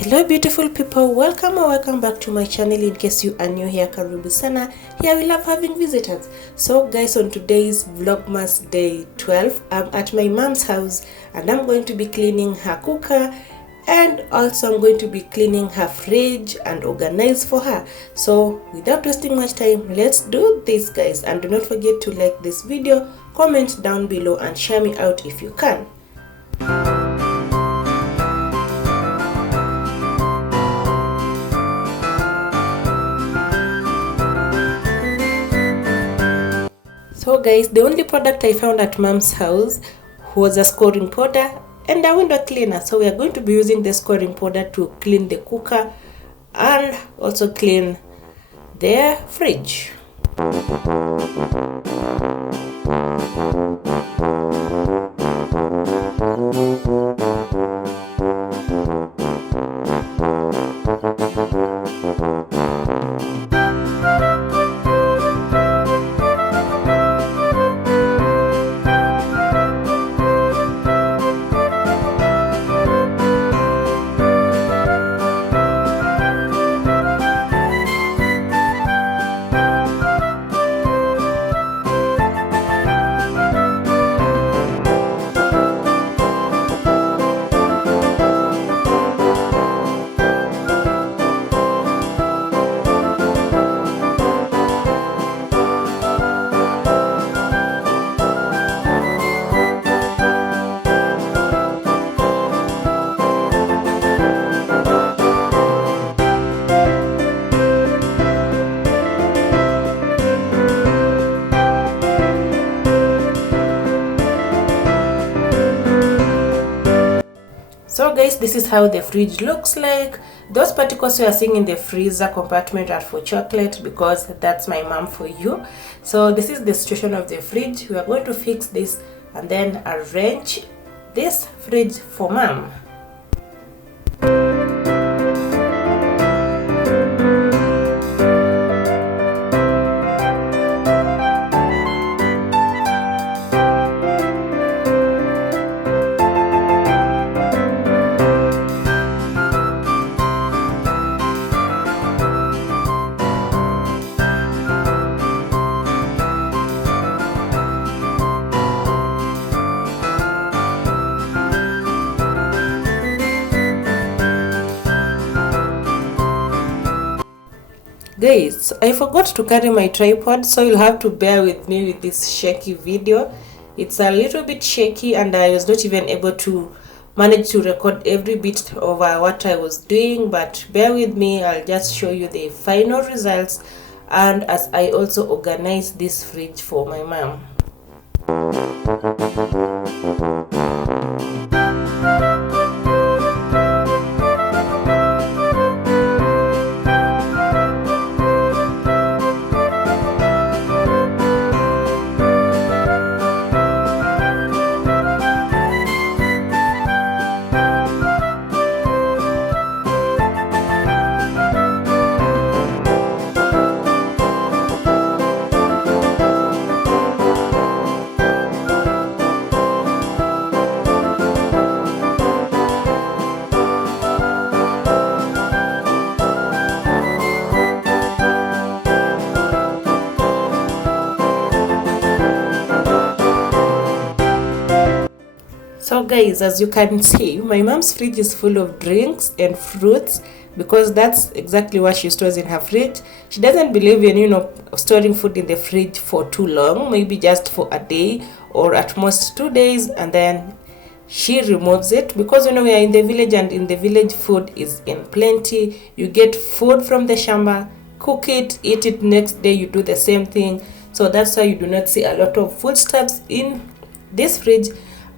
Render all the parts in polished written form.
Hello beautiful people, welcome back to my channel. In case you are new here, karibu sana. Here we love having visitors. So guys, on today's Vlogmas day 12, I'm at my mom's house and I'm going to be cleaning her cooker, and also I'm going to be cleaning her fridge and organize for her. So without wasting much time, let's do this guys. And do not forget to like this video, comment down below and share me out if you can. So guys, the only product I found at mom's house was a scoring powder and a window cleaner. So we are going to be using the scoring powder to clean the cooker and also clean the fridge. So guys, this is how the fridge looks like. Those particles you are seeing in the freezer compartment are for chocolate, because that's my mom for you. So this is the situation of the fridge. We are going to fix this and then arrange this fridge for mom. Guys, I forgot to carry my tripod, so you'll have to bear with me with this shaky video. It's a little bit shaky and I was not even able to manage to record every bit of what I was doing, but bear with me. I'll just show you the final results, and as I also organize this fridge for my mom. So guys, as you can see, my mom's fridge is full of drinks and fruits, because that's exactly what she stores in her fridge. She doesn't believe in, storing food in the fridge for too long, maybe just for a day or at most 2 days, and then she removes it, because we are in the village, and in the village food is in plenty. You get food from the shamba, cook it, eat it, next day you do the same thing. So that's why you do not see a lot of foodstuffs in this fridge.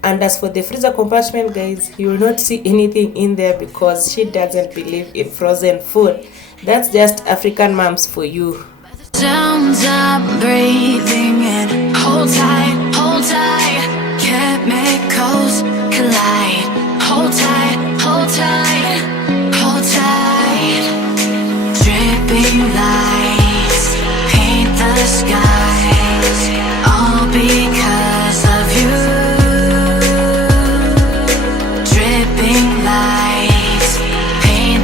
And as for the freezer compartment, guys, you will not see anything in there, because she doesn't believe in frozen food. That's just African moms for you. Sounds I'm breathing in. Hold tight, chemicals collide. Hold tight, hold tight, hold tight. Dripping lights paint the skies, all because of you. Dripping lights paint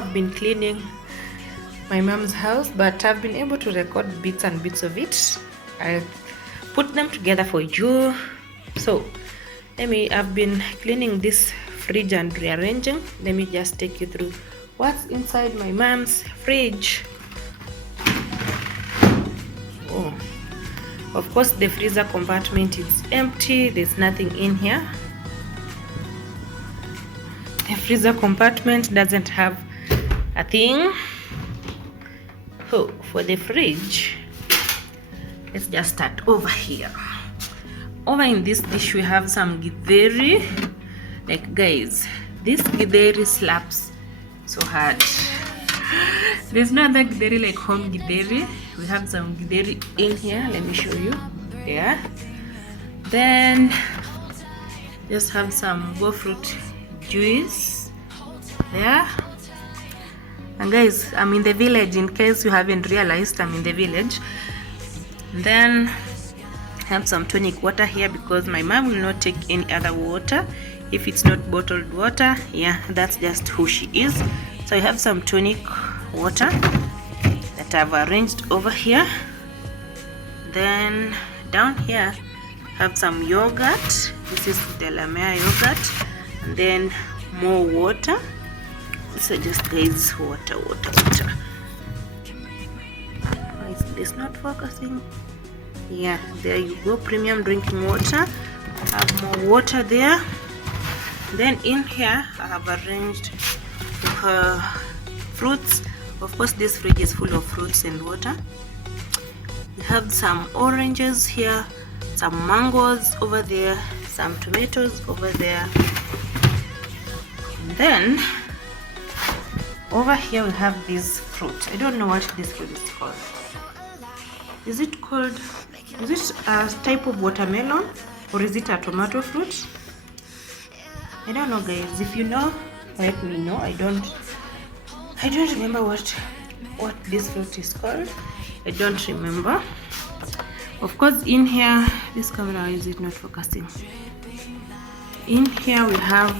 have been cleaning my mom's house, but I've been able to record bits and bits of it. I put them together for you. So I've been cleaning this fridge and rearranging. Let me just take you through what's inside my mom's fridge. Oh, of course the freezer compartment is empty. There's nothing in here. The freezer compartment doesn't have a thing. So for the fridge, let's just start over here. Over in this dish we have some githeri. Like guys, this githeri slaps so hard. There's no other githeri like home githeri. We have some githeri in here. Let me show you. Yeah. Then just have some go fruit juice there. And guys, I'm in the village, in case you haven't realized. I'm in the village. Then have some tonic water here because my mom will not take any other water if it's not bottled water. Yeah, that's just who she is. So I have some tonic water that I've arranged over here. Then down here have some yogurt. This is Delamere yogurt. And then more water. So just guys, water. Why is this not focusing? Yeah, there you go. Premium drinking water. Have more water there. Then in here I have arranged fruits. Of course this fridge is full of fruits and water. We have some oranges here, some mangoes over there, some tomatoes over there. And then over here we have this fruit. I don't know what this fruit is called. Is it a type of watermelon, or is it a tomato fruit? I don't know guys. If you know, let me know. I don't remember what this fruit is called. I don't remember. Of course in here, this camera, is it not focusing? In here we have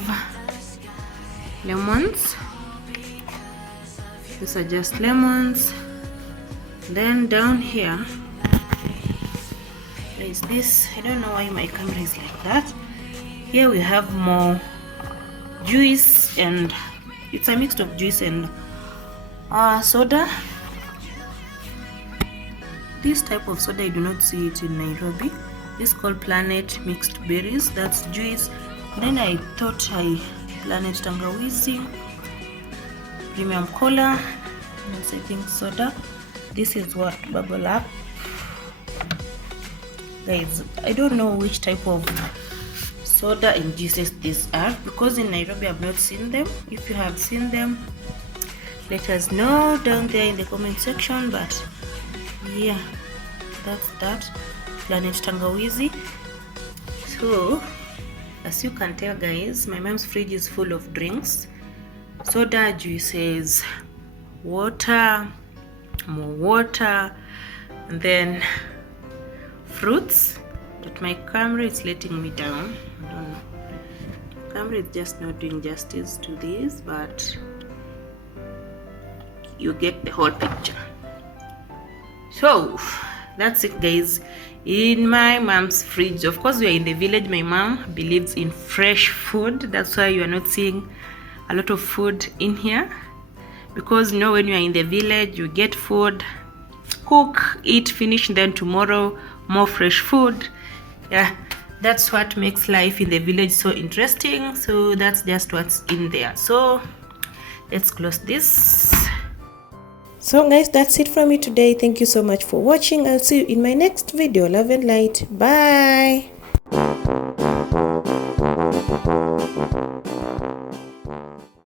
lemons. These are just lemons. Then down here there is this. I don't know why my camera is like that. Here we have more juice, and it's a mix of juice and soda. This type of soda I do not see it in Nairobi. This is called Planet Mixed Berries. That's juice. Then I thought Planet Tangawizi, Premium Cola, and I think soda. This is what Bubble Up. Guys, I don't know which type of soda and juices these are because in Nairobi I've not seen them. If you have seen them, let us know down there in the comment section. But yeah, that's that. Planet Tangawizi. So as you can tell guys, my mom's fridge is full of drinks, soda, juices, water, more water, and then fruits. But my camera is letting me down. I don't know. The camera is just not doing justice to this, but you get the whole picture. So that's it guys, in my mom's fridge. Of course we are in the village. My mom believes in fresh food. That's why you are not seeing a lot of food in here, because you know when you are in the village you get food, cook, eat, finish, and then tomorrow more fresh food. Yeah, that's what makes life in the village so interesting. So that's just what's in there. So let's close this. So guys, that's it from me today. Thank you so much for watching. I'll see you in my next video. Love and light. Bye.